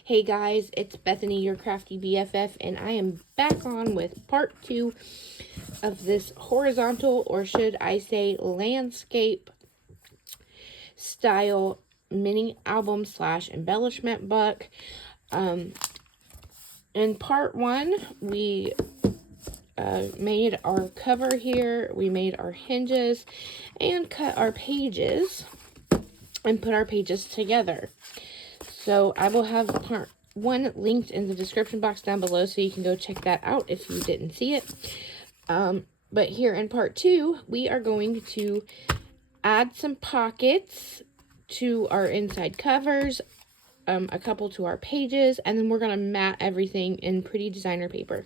Hey guys, it's Bethany, your crafty BFF, and I am back on with part 2 of this horizontal, or should I say landscape style mini album slash embellishment book. In part 1, we made our cover here, we made our hinges, and cut our pages, and put our pages together. So I will have part 1 linked in the description box down below, so you can go check that out if you didn't see it. But here in part 2, we are going to add some pockets to our inside covers, a couple to our pages, and then we're going to mat everything in pretty designer paper.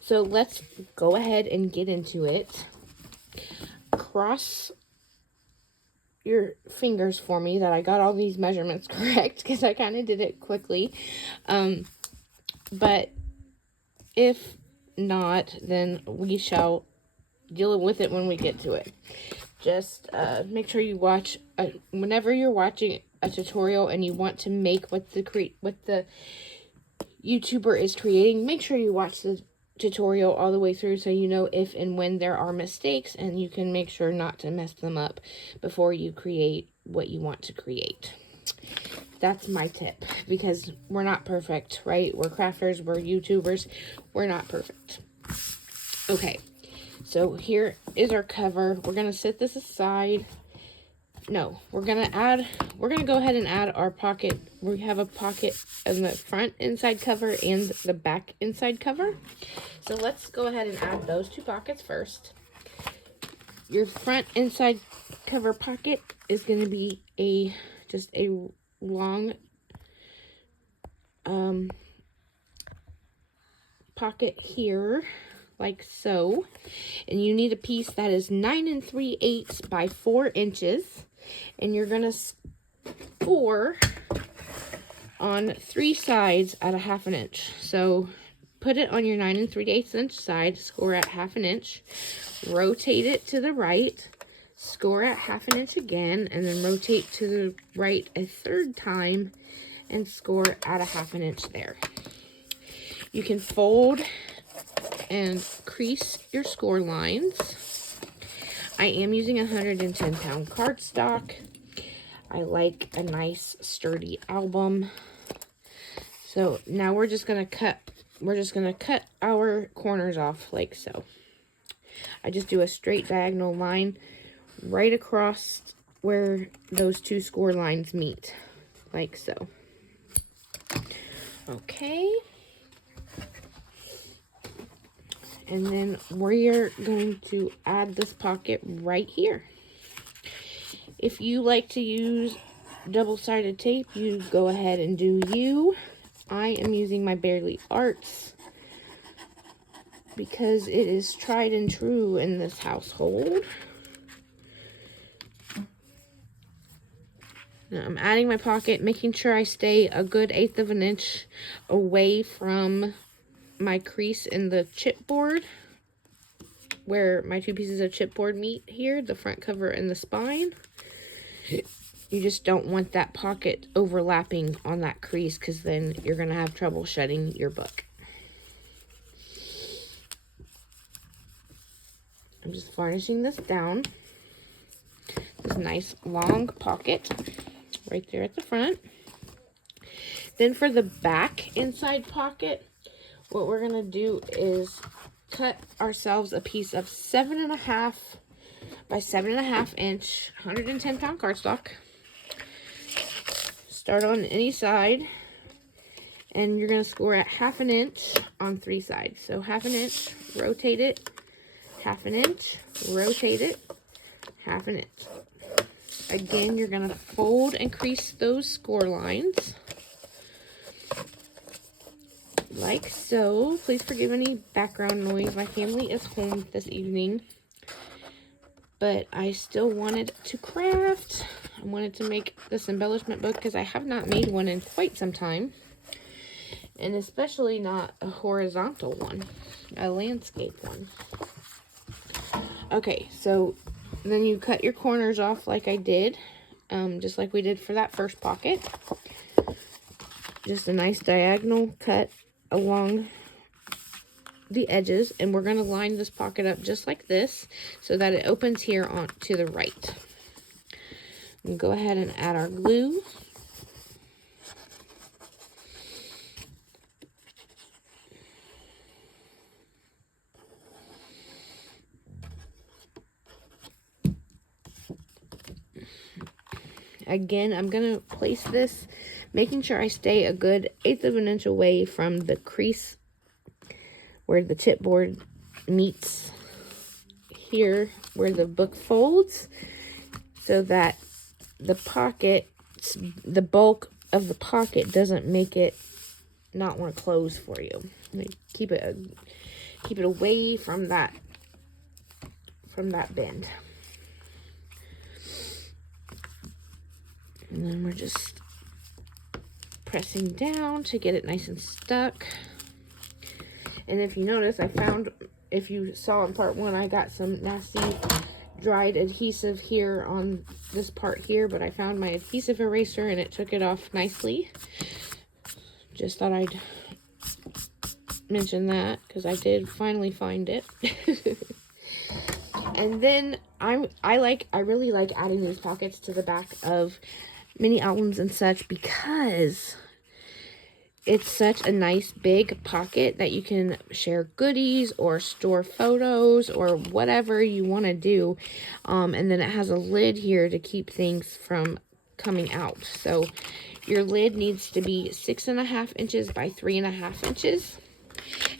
So let's go ahead and get into it. Cross your fingers for me that I got all these measurements correct, because I kind of did it quickly. But if not, then we shall deal with it when we get to it. Just make sure you watch whenever you're watching a tutorial and you want to make what the YouTuber is creating. Make sure you watch the tutorial all the way through, so you know if and when there are mistakes, and you can make sure not to mess them up before you create what you want to create. That's my tip, because we're not perfect, right? We're crafters, we're YouTubers, we're not perfect. Okay, so here is our cover. We're gonna set this aside. No, we're gonna go ahead and add our pocket. We have a pocket in the front inside cover and the back inside cover. So let's go ahead and add those 2 pockets first. Your front inside cover pocket is going to be just a long pocket here, like so. And you need a piece that is 9 3/8 by 4 inches. And you're going to score on 3 sides at a 1/2 inch. So put it on your 9 3/8 inch side, score at 1/2 inch, rotate it to the right, score at 1/2 inch again, and then rotate to the right a 3rd time and score at a 1/2 inch there. You can fold and crease your score lines. I am using 110-pound cardstock. I like a nice sturdy album. So now we're just gonna cut our corners off like so. I just do a straight diagonal line right across where those 2 score lines meet, like so. Okay. And then we're going to add this pocket right here. If you like to use double-sided tape, you go ahead and do you. I am using my Barely Arts because it is tried and true in this household. Now I'm adding my pocket, making sure I stay a good 1/8 of an inch away from my crease in the chipboard, where my 2 pieces of chipboard meet here, the front cover and the spine. You just don't want that pocket overlapping on that crease, because then you're going to have trouble shutting your book. I'm just varnishing this down. This nice long pocket right there at the front. Then for the back inside pocket, what we're going to do is cut ourselves a piece of 7.5 by 7.5 inch 110-pound cardstock. Start on any side, and you're going to score at 1/2 inch on 3 sides. So 1/2 inch, rotate it, 1/2 inch, rotate it, 1/2 inch. Again, you're going to fold and crease those score lines like so. Please forgive any background noise. My family is home this evening, but I still wanted to craft. I wanted to make this embellishment book because I have not made one in quite some time, and especially not a horizontal one, a landscape one. Okay, so then you cut your corners off like I did, just like we did for that first pocket. just a nice diagonal cut along the edges, and we're going to line this pocket up just like this so that it opens here on to the right. We'll go ahead and add our glue. Again, I'm going to place this, making sure I stay a good 1/8 of an inch away from the crease where the chipboard meets here where the book folds, so that the pocket, the bulk of the pocket doesn't make it not want to close for you. Keep it away from that bend. And then we're just pressing down to get it nice and stuck. And if you notice, if you saw in part 1, I got some nasty dried adhesive here on this part here, but I found my adhesive eraser and it took it off nicely. Just thought I'd mention that because I did finally find it. And then I really like adding these pockets to the back of mini albums and such, because it's such a nice big pocket that you can share goodies or store photos or whatever you want to do. And then it has a lid here to keep things from coming out. So your lid needs to be 6.5 inches by 3.5 inches.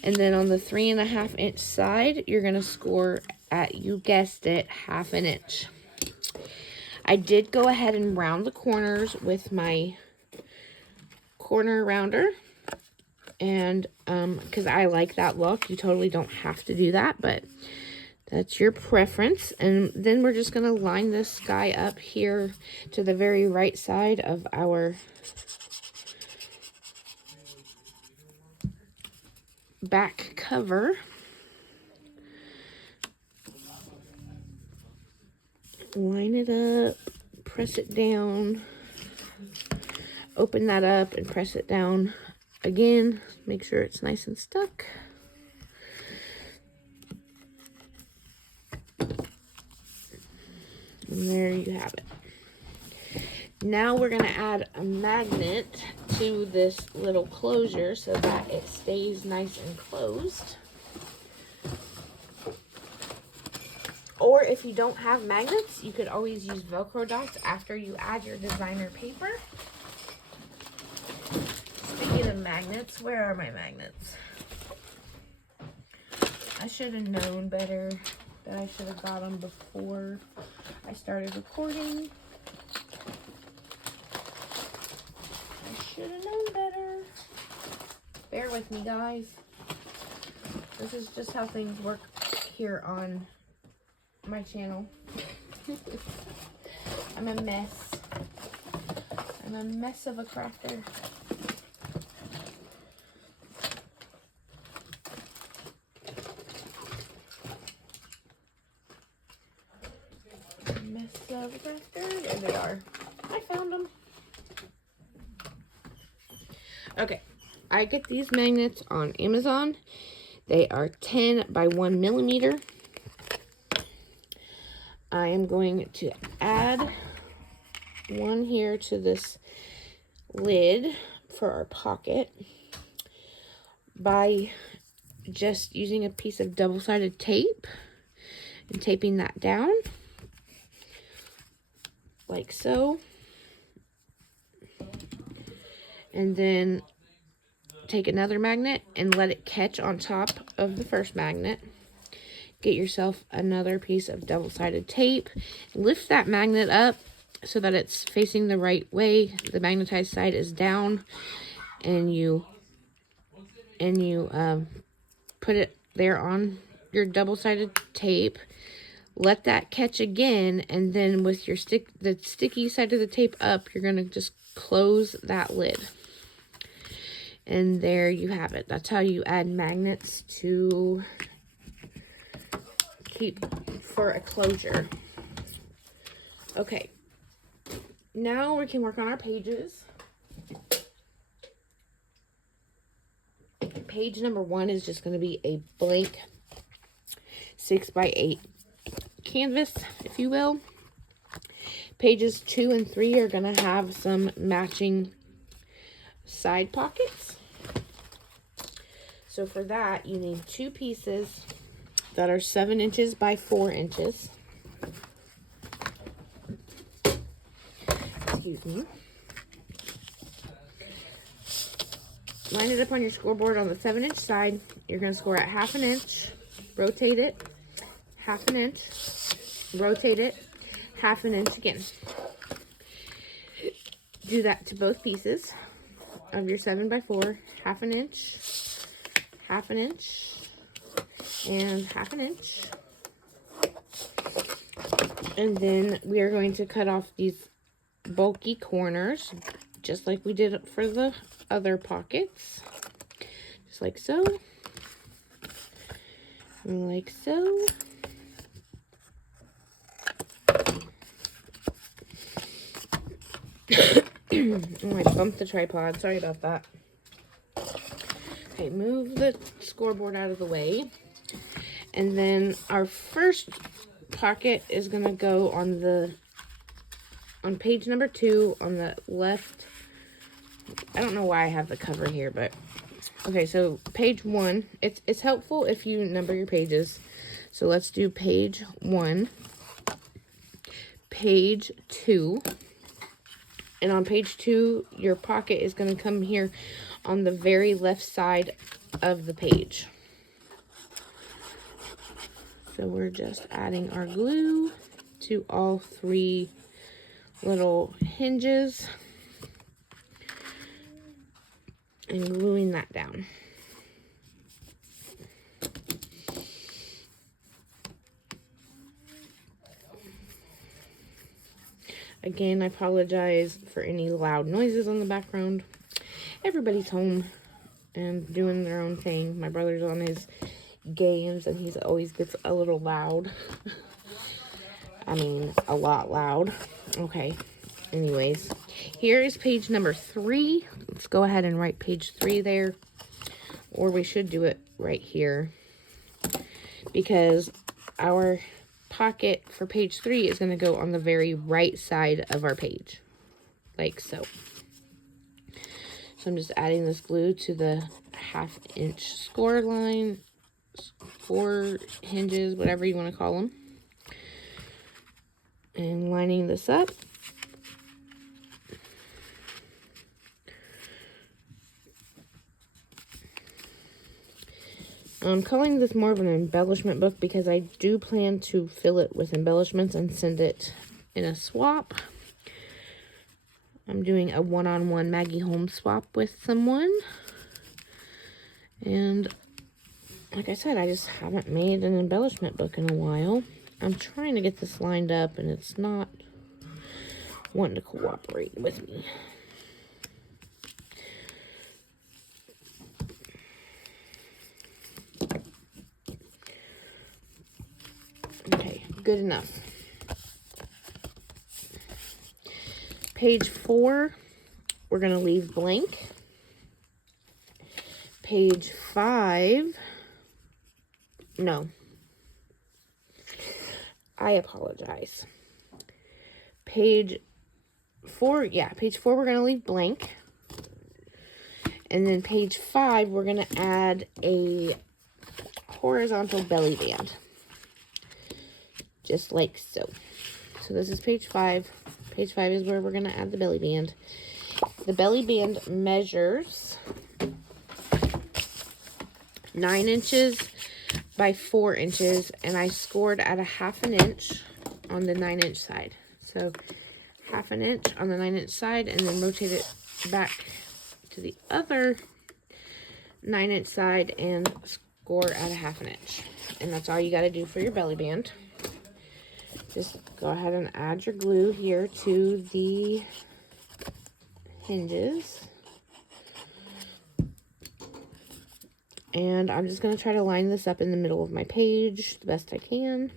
And then on the 3.5 inch side, you're going to score at, you guessed it, 1/2 inch. I did go ahead and round the corners with my corner rounder, and because I like that look. You totally don't have to do that, but that's your preference. And then we're just going to line this guy up here to the very right side of our back cover. Line it up, press it down, open that up and press it down again. Make sure it's nice and stuck. And there you have it. Now we're going to add a magnet to this little closure so that it stays nice and closed. Or if you don't have magnets, you could always use Velcro dots after you add your designer paper. Speaking of magnets, where are my magnets? I should have known better, that I should have got them before I started recording. I should have known better. Bear with me, guys. This is just how things work here on my channel. I'm a mess. I'm a mess of a crafter. There they are. I found them. Okay, I get these magnets on Amazon. They are 10 by 1 millimeter. I am going to add one here to this lid for our pocket by just using a piece of double-sided tape and taping that down like so. And then take another magnet and let it catch on top of the first magnet. Get yourself another piece of double-sided tape. Lift that magnet up so that it's facing the right way. The magnetized side is down, and you put it there on your double-sided tape. Let that catch again, and then with your the sticky side of the tape up, you're gonna just close that lid. And there you have it. That's how you add magnets to keep for a closure. Okay, now we can work on our pages. page number 1 is just going to be a blank 6x8 canvas, if you will. Pages 2 and 3 are going to have some matching side pockets. So for that, you need 2 pieces that are 7 inches by 4 inches. Excuse me. Line it up on your scoreboard on the 7-inch side. You're going to score at 1/2 inch, rotate it, 1/2 inch, rotate it, 1/2 inch again. Do that to both pieces of your 7x4, 1/2 inch, 1/2 inch, and 1/2 inch. And then we are going to cut off these bulky corners, just like we did for the other pockets. Just like so. And like so. Oh, I bumped the tripod. Sorry about that. Okay, move the scoreboard out of the way. And then our first pocket is going to go on page number 2 on the left. I don't know why I have the cover here, but okay, so page 1. It's helpful if you number your pages. So let's do page 1, page 2. And on page 2, your pocket is going to come here on the very left side of the page. So we're just adding our glue to all 3 little hinges and gluing that down. Again, I apologize for any loud noises on the background. Everybody's home and doing their own thing. My brother's on his games and he always gets a little loud. I mean, a lot loud. Okay. Anyways, here is page number 3. Let's go ahead and write page 3 there. Or we should do it right here. Because our pocket for page 3 is going to go on the very right side of our page. Like so. So I'm just adding this glue to the 1/2 inch score line. 4 hinges, whatever you want to call them. And lining this up. I'm calling this more of an embellishment book because I do plan to fill it with embellishments and send it in a swap. I'm doing a one-on-one Maggie Holmes swap with someone. And like I said, I just haven't made an embellishment book in a while. I'm trying to get this lined up and it's not wanting to cooperate with me. Okay, good enough. Page 4, we're going to leave blank. Page 5, no. I apologize. Page 4, yeah, page 4 we're going to leave blank. And then page 5, we're going to add a horizontal belly band. Just like so. So this is page 5. Page 5 is where we're going to add the belly band. The belly band measures 9 inches by 4 inches, and I scored at a 1/2 inch on the 9-inch side. So 1/2 inch on the 9-inch side, and then rotate it back to the other 9-inch side and score at a 1/2 inch. And that's all you got to do for your belly band. Just go ahead and add your glue here to the hinges. And I'm just going to try to line this up in the middle of my page the best I can.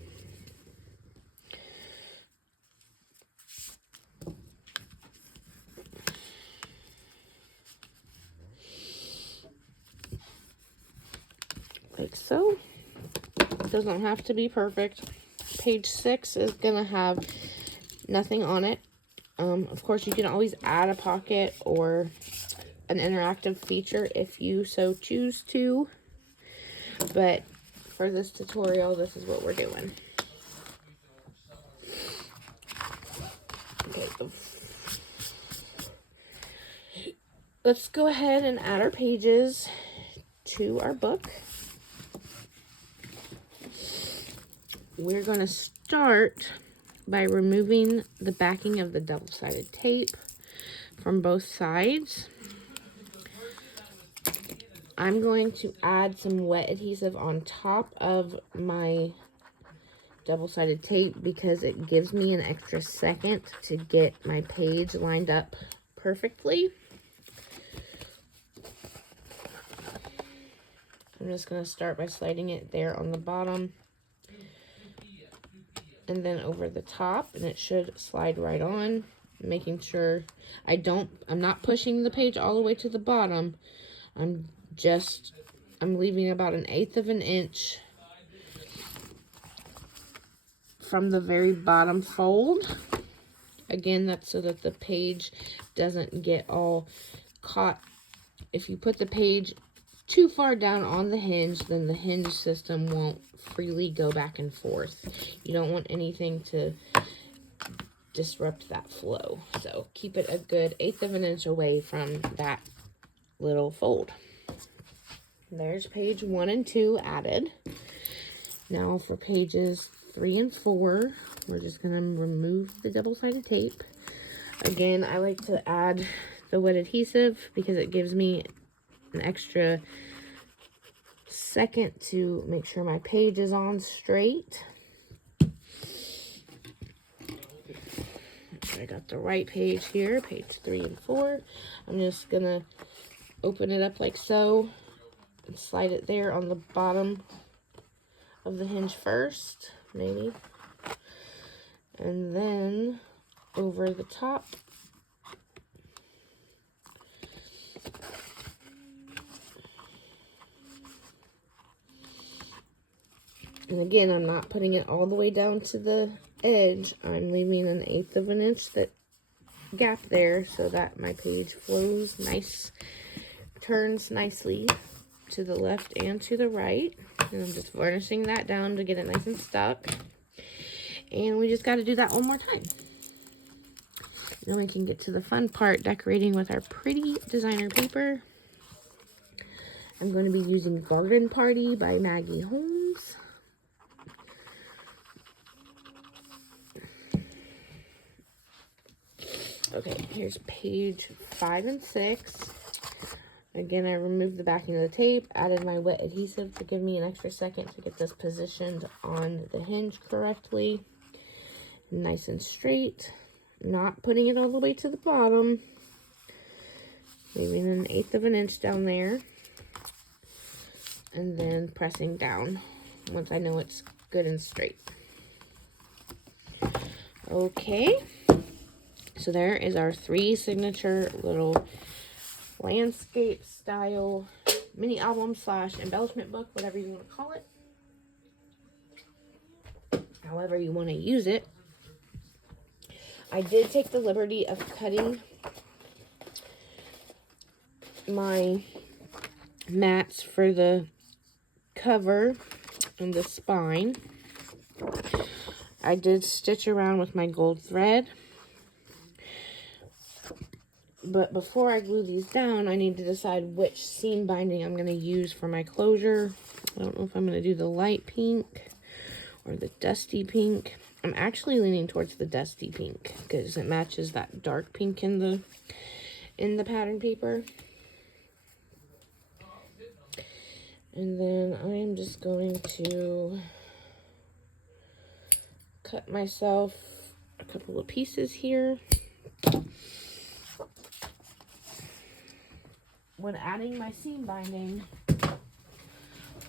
so. It doesn't have to be perfect. Page 6 is gonna have nothing on it. Of course, you can always add a pocket or an interactive feature if you so choose to. But for this tutorial, this is what we're doing. Okay, let's go ahead and add our pages to our book. We're going to start by removing the backing of the double-sided tape from both sides. I'm going to add some wet adhesive on top of my double-sided tape because it gives me an extra second to get my page lined up perfectly. I'm just going to start by sliding it there on the bottom and then over the top, and it should slide right on, making sure I'm not pushing the page all the way to the bottom. I'm leaving about 1/8 of an inch from the very bottom fold. Again, that's so that the page doesn't get all caught. If you put the page too far down on the hinge, then the hinge system won't freely go back and forth. You don't want anything to disrupt that flow. So keep it a good 1/8 of an inch away from that little fold. There's page 1 and 2 added. Now for pages 3 and 4, we're just going to remove the double-sided tape. Again, I like to add the wet adhesive because it gives me an extra second to make sure my page is on straight. I got the right page here, page 3 and 4. I'm just going to open it up like so and slide it there on the bottom of the hinge first, maybe. And then over the top. And again, I'm not putting it all the way down to the edge. I'm leaving 1/8 of an inch that gap there so that my page flows nice, turns nicely to the left and to the right. And I'm just varnishing that down to get it nice and stuck. And we just got to do that one more time. Then we can get to the fun part, decorating with our pretty designer paper. I'm going to be using Garden Party by Maggie Holmes. Okay, here's page 5 and 6. Again, I removed the backing of the tape, added my wet adhesive to give me an extra second to get this positioned on the hinge correctly. Nice and straight. Not putting it all the way to the bottom. Leaving 1/8 of an inch down there. And then pressing down once I know it's good and straight. Okay. So there is our 3 signature little landscape style mini album / embellishment book, whatever you want to call it. However you want to use it. I did take the liberty of cutting my mats for the cover and the spine. I did stitch around with my gold thread. But before I glue these down, I need to decide which seam binding I'm going to use for my closure. I don't know if I'm going to do the light pink or the dusty pink. I'm actually leaning towards the dusty pink because it matches that dark pink in the pattern paper. And then I am just going to cut myself a couple of pieces here. When adding my seam binding,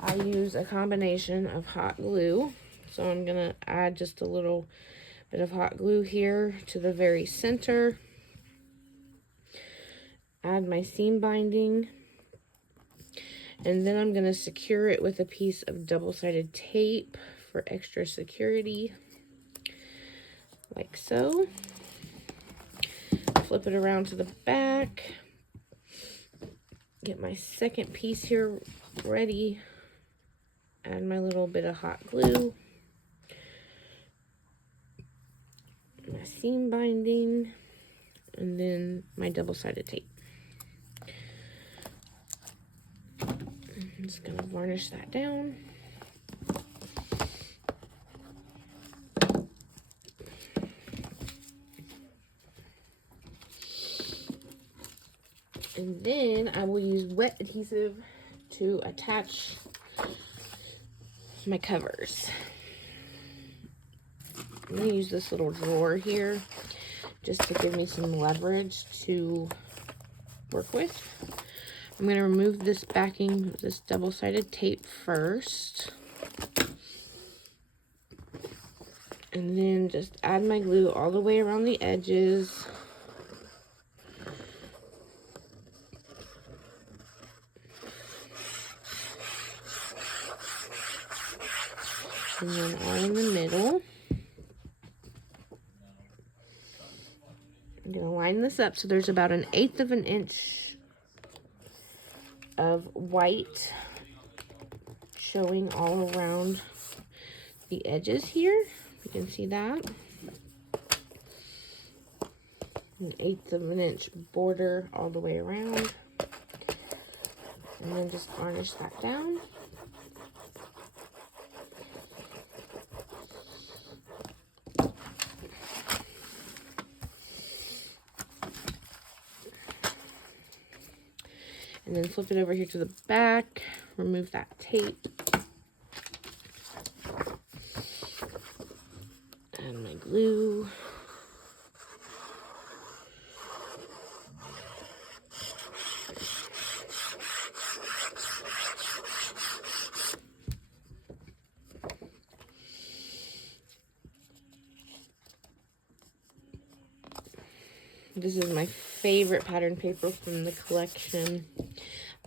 I use a combination of hot glue. So I'm going to add just a little bit of hot glue here to the very center. Add my seam binding. And then I'm going to secure it with a piece of double-sided tape for extra security, like so. Flip it around to the back. Get my second piece here ready. Add my little bit of hot glue. My seam binding. And then my double-sided tape. I'm just going to varnish that down. And then I will use wet adhesive to attach my covers. I'm going to use this little drawer here just to give me some leverage to work with. I'm going to remove this backing with this double-sided tape first. And then just add my glue all the way around the edges. And then all in the middle. I'm going to line this up so there's about 1/8 of an inch of white showing all around the edges here. You can see that. 1/8 of an inch border all the way around. And then just varnish that down. And then flip it over here to the back, remove that tape. Add my glue. This is my favorite pattern paper from the collection.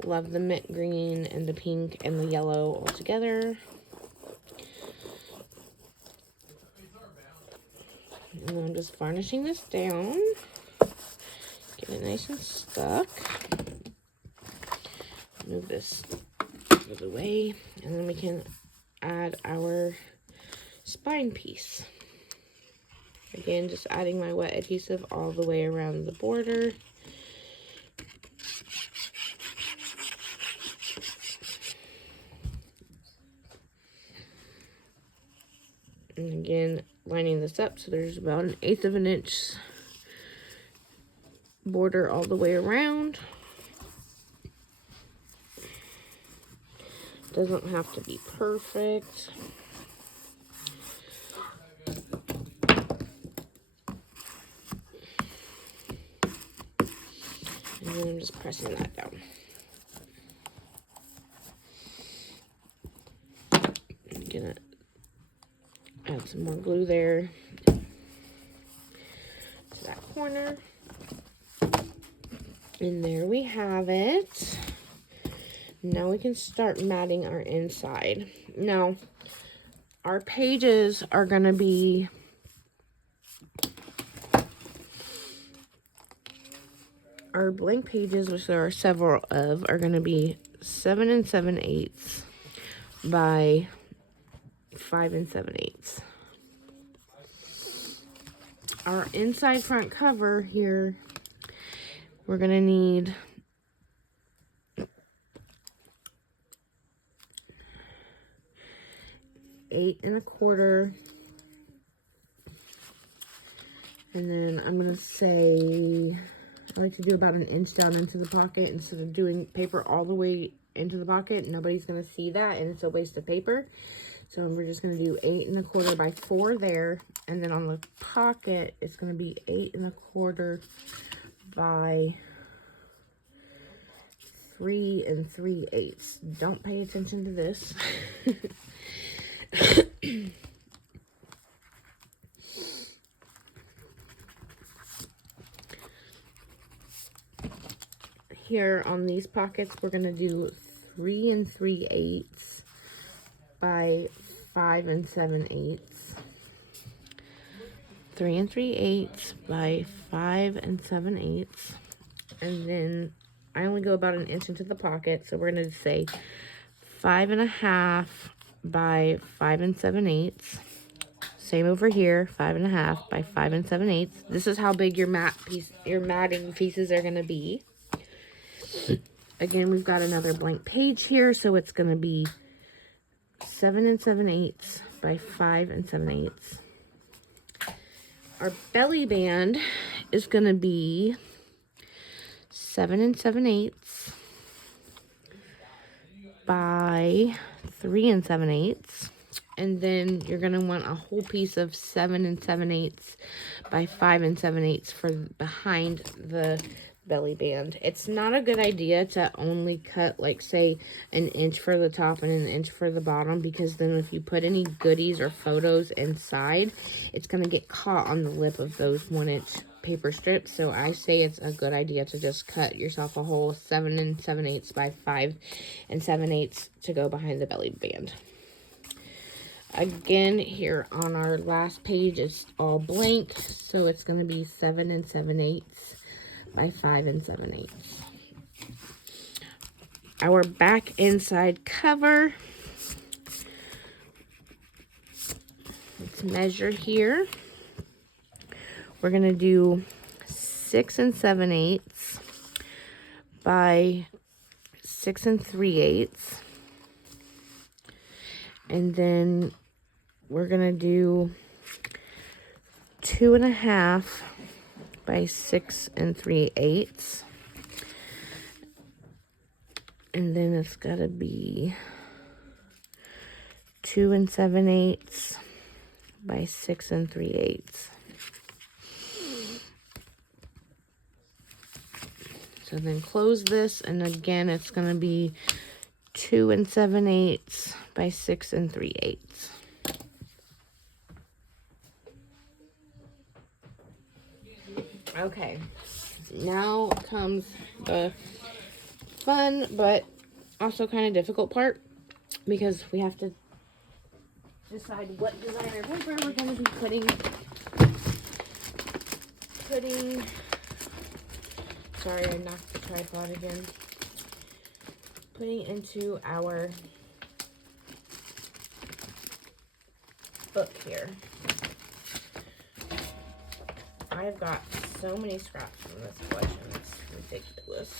Love the mint green and the pink and the yellow all together. And I'm just varnishing this down. Get it nice and stuck. Move this out of the way. And then we can add our spine piece. Again, just adding my wet adhesive all the way around the border. And again, lining this up so there's about 1/8 of an inch border all the way around. Doesn't have to be perfect. And then I'm just pressing that down. I'm gonna add some more glue there to that corner. And there we have it. Now we can start matting our inside. Now, our pages are gonna be our blank pages, which there are several of, are gonna be 7 7/8 by 5 7/8. Our inside front cover here, we're gonna need 8 1/4, and then I'm gonna say I like to do about 1 inch down into the pocket instead of doing paper all the way into the pocket. Nobody's gonna see that, and it's a waste of paper. So we're just gonna do 8 1/4 by 4 there, and then on the pocket it's gonna be 8 1/4 by 3 3/8. Don't pay attention to this. Here on these pockets, we're going to do 3 3/8 by 5 7/8. 3 3/8 by 5 7/8. And then I only go about an inch into the pocket, so we're going to say 5.5 by 5 7/8. Same over here, 5.5 by 5 7/8. This is how big your matting pieces are going to be. Again, we've got another blank page here, so it's going to be 7 7/8 by 5 7/8. Our belly band is going to be 7 7/8 by 3 7/8. And then you're going to want a whole piece of 7 7/8 by 5 7/8 for behind the belly band. It's not a good idea to only cut, like, say, an inch for the top and an inch for the bottom, because then if you put any goodies or photos inside, it's going to get caught on the lip of those 1-inch paper strips. So I say it's a good idea to just cut yourself a whole 7 7/8 by 5 7/8 to go behind the belly band. Again, here on our last page, it's all blank, so it's going to be 7 7/8 by 5 7/8. Our back inside cover, let's measure here. We're going to do 6 7/8 by 6 3/8. And then we're going to do 2.5 by 6 3/8. And then it's got to be 2 7/8 by 6 3/8. So then close this, and again it's going to be 2 7/8 by 6 3/8. Okay, now comes the fun but also kind of difficult part, because we have to decide what designer paper we're going to be putting sorry, I knocked the tripod again. Putting into our book here. I've got so many scraps from this collection, it's ridiculous.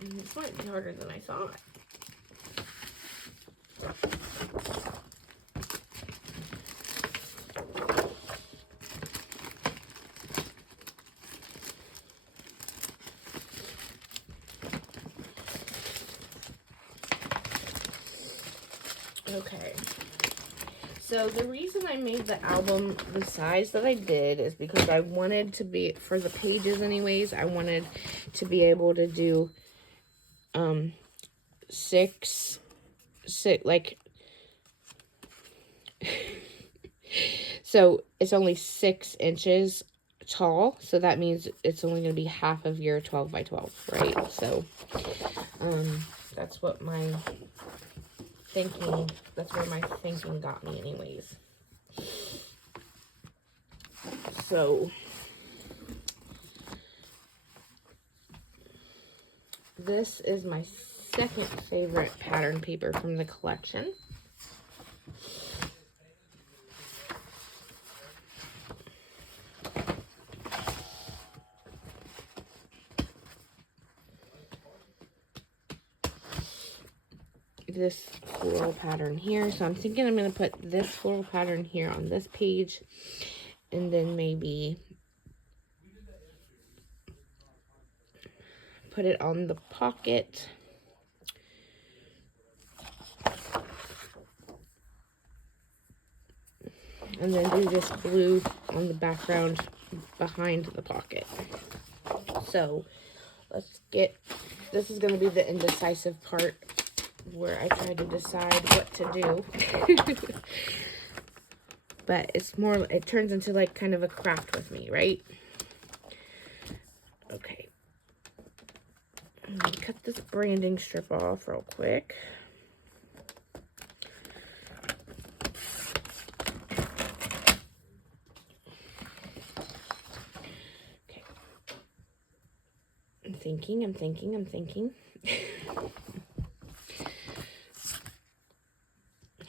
This might be harder than I thought. Okay, so the reason I made the album the size that I did is because I wanted to be, for the pages anyways, I wanted to be able to do six like so it's only 6 inches tall, so that means it's only going to be half of your 12 by 12, right? So that's what my thinking, that's where my thinking got me anyways. So this is my second favorite pattern paper from the collection. This floral pattern here, so I'm thinking I'm going to put this floral pattern here on this page, and then maybe put it on the pocket. And then do this blue on the background behind the pocket. So let's get, this is going to be the indecisive part where I try to decide what to do. But it's more, it turns into like kind of a craft with me, right? Okay. I'm gonna cut this branding strip off real quick. Okay. I'm thinking.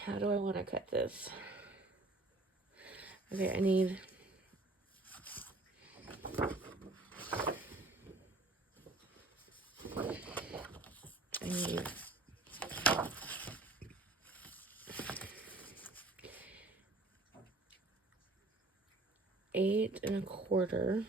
How do I want to cut this? Okay, I need eight and a quarter.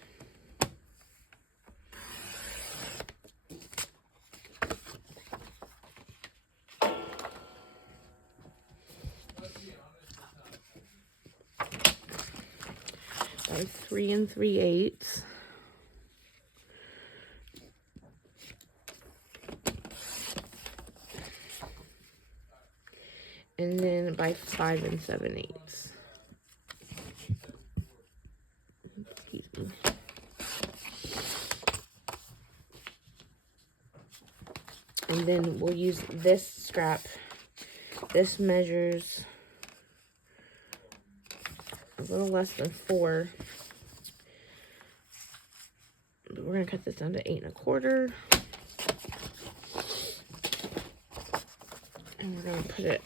By 3 3/8. And then by 5 7/8. Excuse me. And then we'll use this scrap. This measures a little less than 4. But we're going to cut this down to 8 1/4. And we're going to put it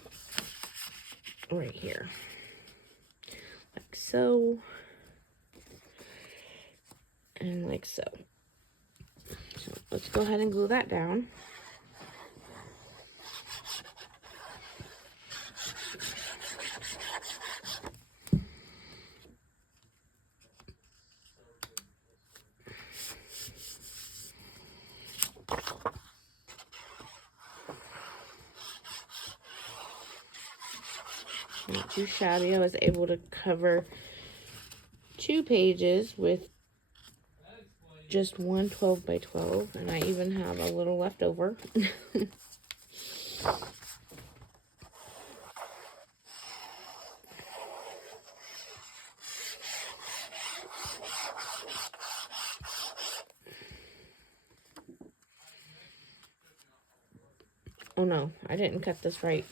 right here. Like so. And like so. So let's go ahead and glue that down. Not too shabby. I was able to cover 2 pages with just one 12 by 12, and I even have a little left over. Oh no, I didn't cut this right.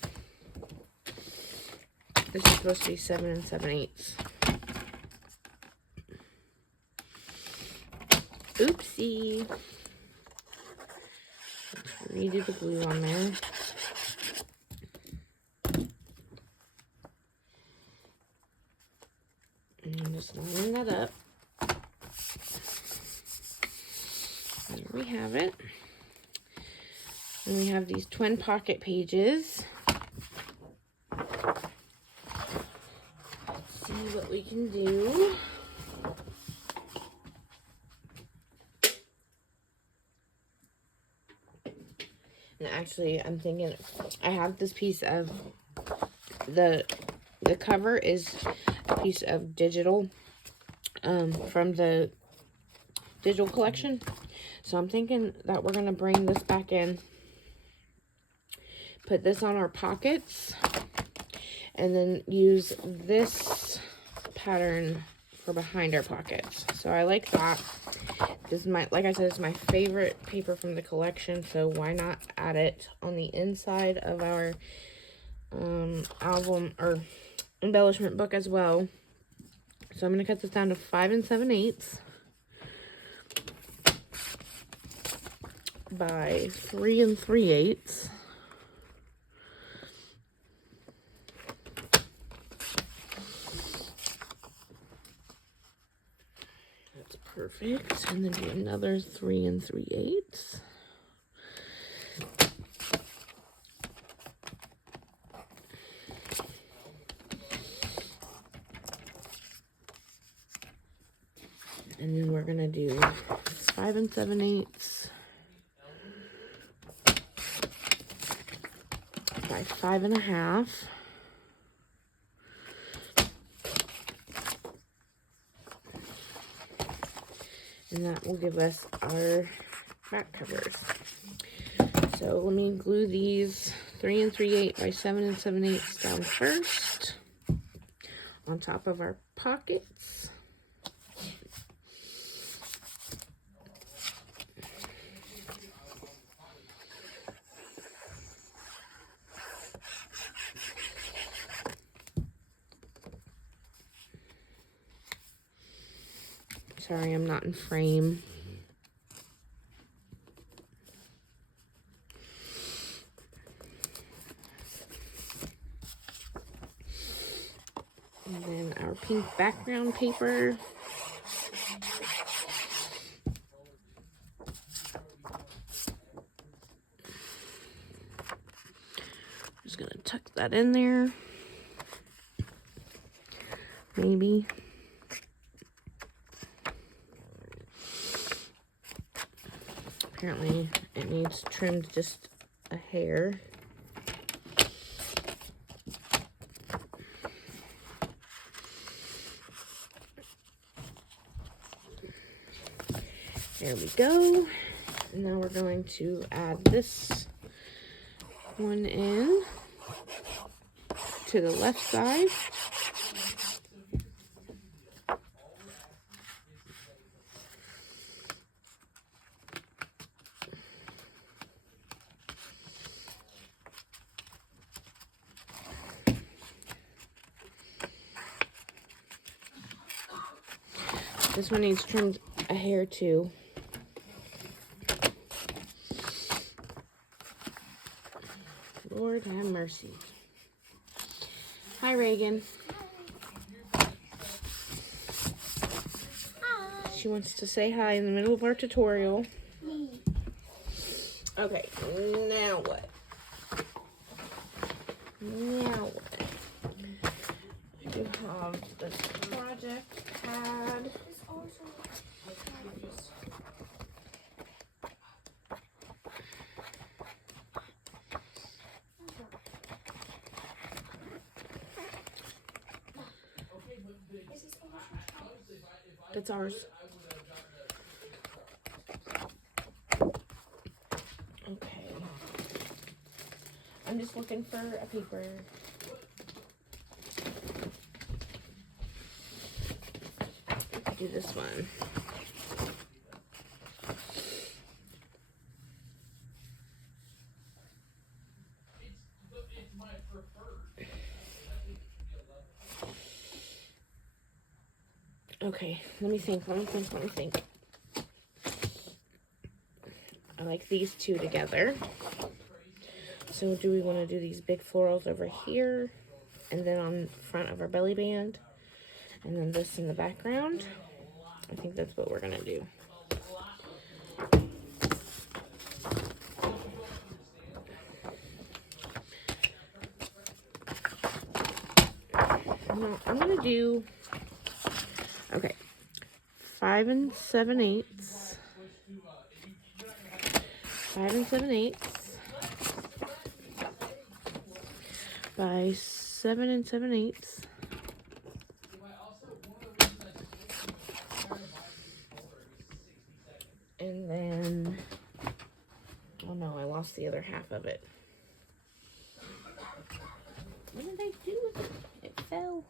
This is supposed to be 7 7/8. Oopsie. Let's redo the glue on there. And just line that up. There we have it. And we have these twin pocket pages. Let's see what we can do. And actually, I'm thinking I have this piece of the cover is a piece of digital from the digital collection. So I'm thinking that we're going to bring this back in, put this on our pockets, and then use this pattern for behind our pockets. So I like that. This is my, like I said, it's my favorite paper from the collection, so why not add it on the inside of our album or embellishment book as well. So I'm going to cut this down to 5 7/8 by 3 3/8. That's perfect. And then do another 3 3/8. And then we're gonna do 5 7/8 by 5 1/2. And that will give us our back covers. So let me glue these 3 3/8 by 7 7/8 down first on top of our pockets. Sorry, I'm not in frame. And then our pink background paper. Just gonna tuck that in there. Maybe. Apparently it needs trimmed just a hair. There we go. And now we're going to add this one in to the left side. This one needs trimmed a hair too. Lord have mercy. Hi, Reagan. She wants to say hi in the middle of our tutorial. Okay, now what? Now what? I do have this project pad. That's ours. Okay. I'm just looking for a paper. We could do this one. Okay, let me think. I like these two together. So do we want to do these big florals over here and then on front of our belly band and then this in the background? I think that's what we're going to do. No, I'm going to do, okay, 5 7/8. 5 7/8 by 7 7/8. And then, oh no, I lost the other half of it. What did I do with it? It fell.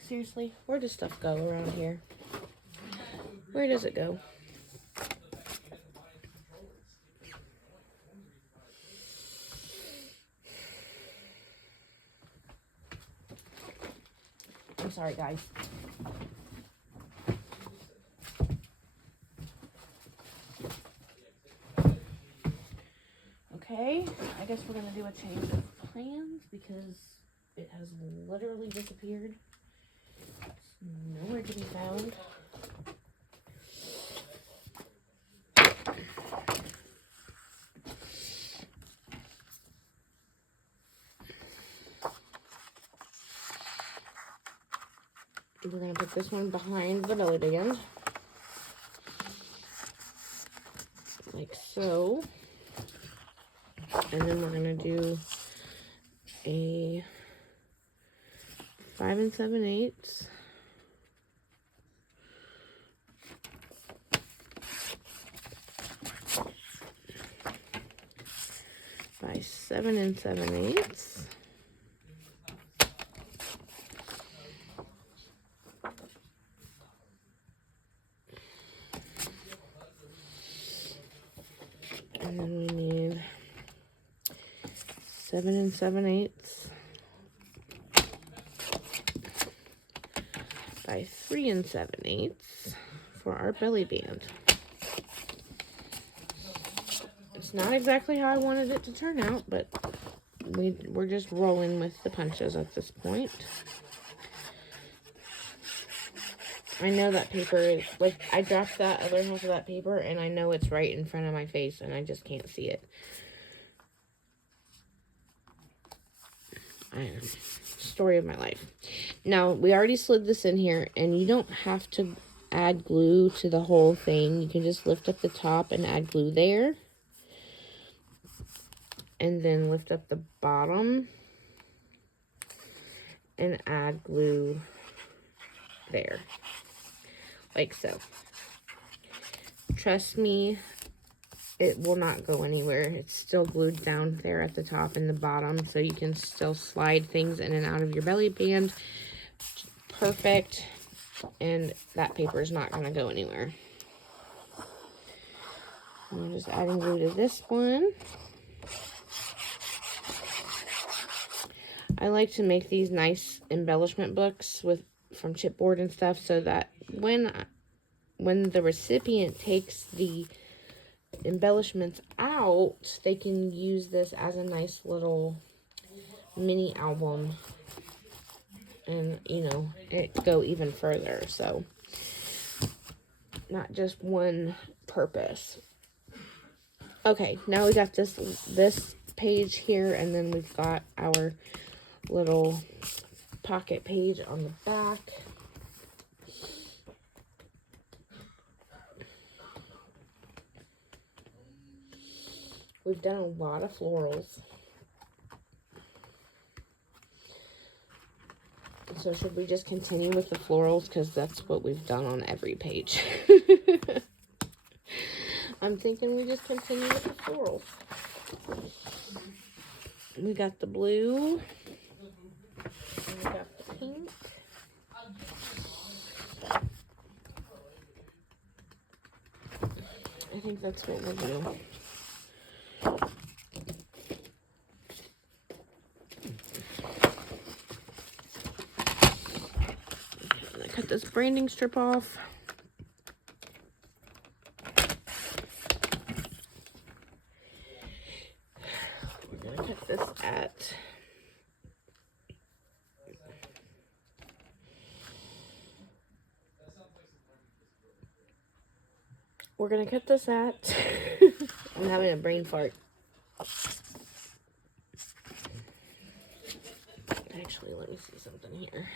Seriously, where does stuff go around here? Where does it go? I'm sorry, guys. Okay, I guess we're gonna do a change of plans because it has literally disappeared. It's nowhere to be found. We're gonna put this one behind the belly band, like so. And then we're gonna do a 5 7/8. 7 7/8. And then we need 7 7/8 by 3 7/8 for our belly band. It's not exactly how I wanted it to turn out, but we're just rolling with the punches at this point. I know that paper is, like, I dropped that other half of that paper, and I know it's right in front of my face, and I just can't see it. Story of my life. Now, we already slid this in here, and you don't have to add glue to the whole thing. You can just lift up the top and add glue there. And then lift up the bottom and add glue there. Like so. Trust me, it will not go anywhere. It's still glued down there at the top and the bottom, so you can still slide things in and out of your belly band. Perfect. And that paper is not going to go anywhere. I'm just adding glue to this one. I like to make these nice embellishment books from chipboard and stuff, so that when the recipient takes the embellishments out, they can use this as a nice little mini album, and it go even further. So not just one purpose. Okay, now we got this page here, and then we've got our little pocket page on the back. We've done a lot of florals. So should we just continue with the florals? Because that's what we've done on every page. I'm thinking we just continue with the florals. We got the blue. And we got the pink. I think that's what we'll do. I'm gonna cut this branding strip off. We're gonna cut this at I'm having a brain fart. Actually, let me see something here.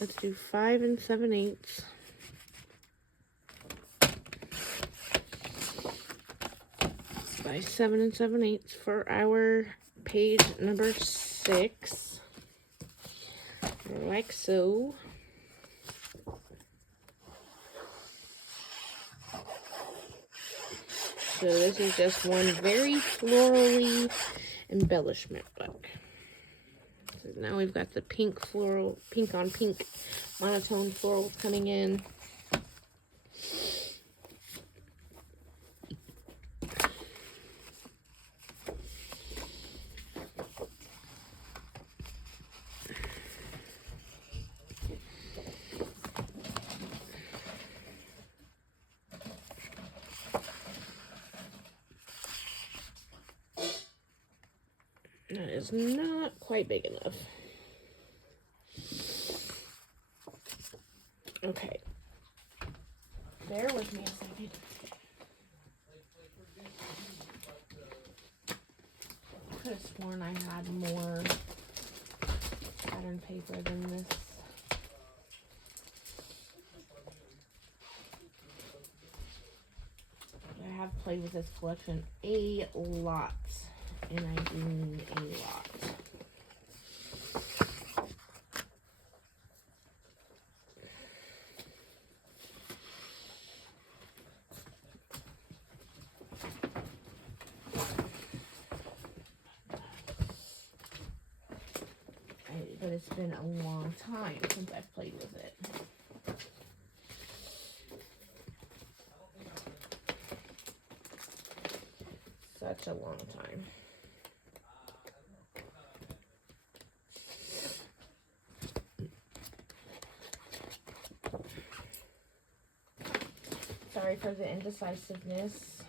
Let's do 5 7/8 by 7 7/8 for our page number 6, like so. So this is just one very florally embellishment book. So now we've got the pink on pink monotone florals coming in. That is not quite big enough. Okay. Bear with me a second. I could have sworn I had more pattern paper than this. I have played with this collection a lot, and I do mean a lot. But it's been a long time since I've played with it. Such a long time. Sorry for the indecisiveness.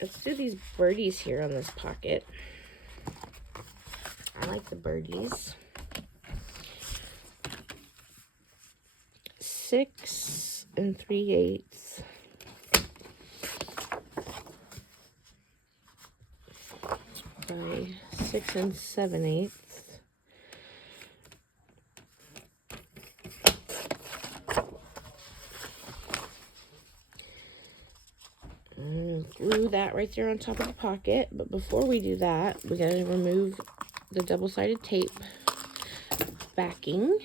Let's do these birdies here on this pocket. I like the birdies. 6 3/8 by 6 7/8. Glue that right there on top of the pocket, but before we do that, we gotta remove the double-sided tape backing.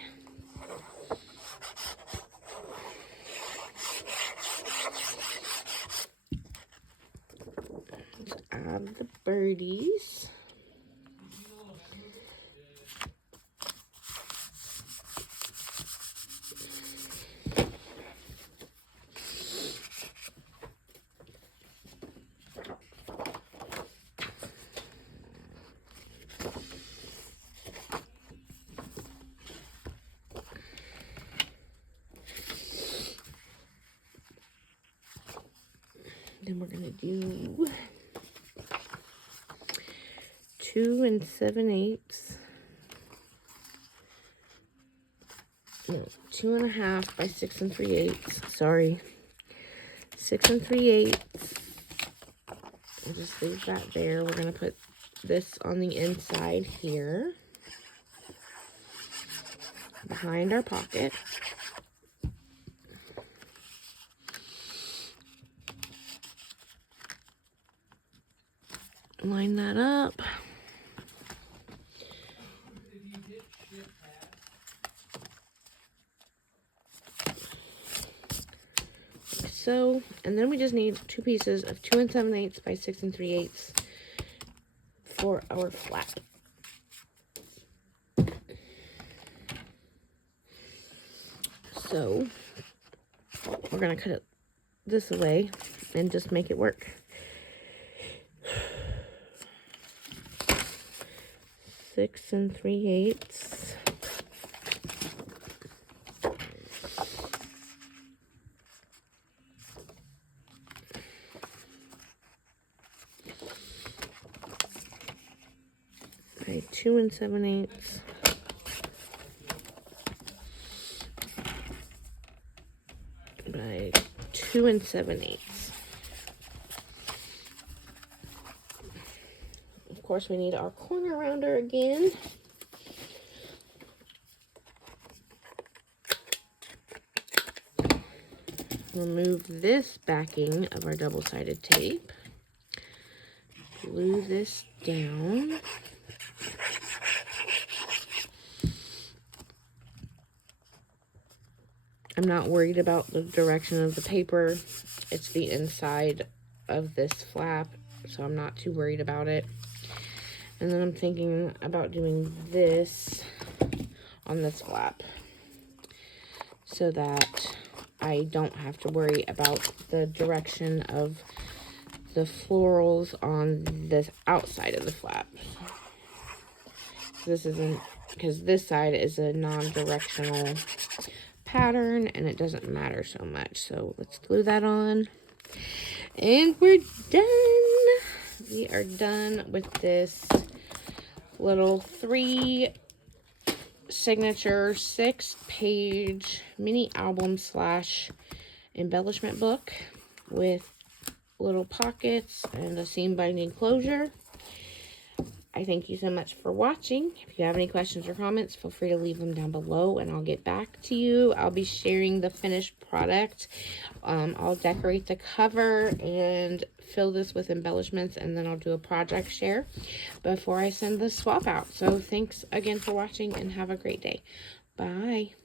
Let's add the birdies. Then we're going to do 2 7/8. No, 2.5 by 6 3/8. Sorry. 6 3/8. I'll just leave that there. We're going to put this on the inside here, behind our pocket. Line that up. So, and then we just need 2 pieces of 2 7/8 by 6 3/8 for our flap. So, we're going to cut it this away and just make it work. 6 3/8. By 2 7/8. By 2 7/8. Of course, we need our corner rounder again. Remove this backing of our double-sided tape. Glue this down. I'm not worried about the direction of the paper. It's the inside of this flap, so I'm not too worried about it. And then I'm thinking about doing this on this flap so that I don't have to worry about the direction of the florals on this outside of the flap. This isn't, because this side is a non-directional pattern and it doesn't matter so much. So let's glue that on and we're done. We are done with this little 3 signature 6-page mini album / embellishment book. with little pockets and a seam binding closure. I thank you so much for watching. If you have any questions or comments, feel free to leave them down below and I'll get back to you. I'll be sharing the finished product. I'll decorate the cover and fill this with embellishments, and then I'll do a project share before I send the swap out. So thanks again for watching and have a great day. Bye.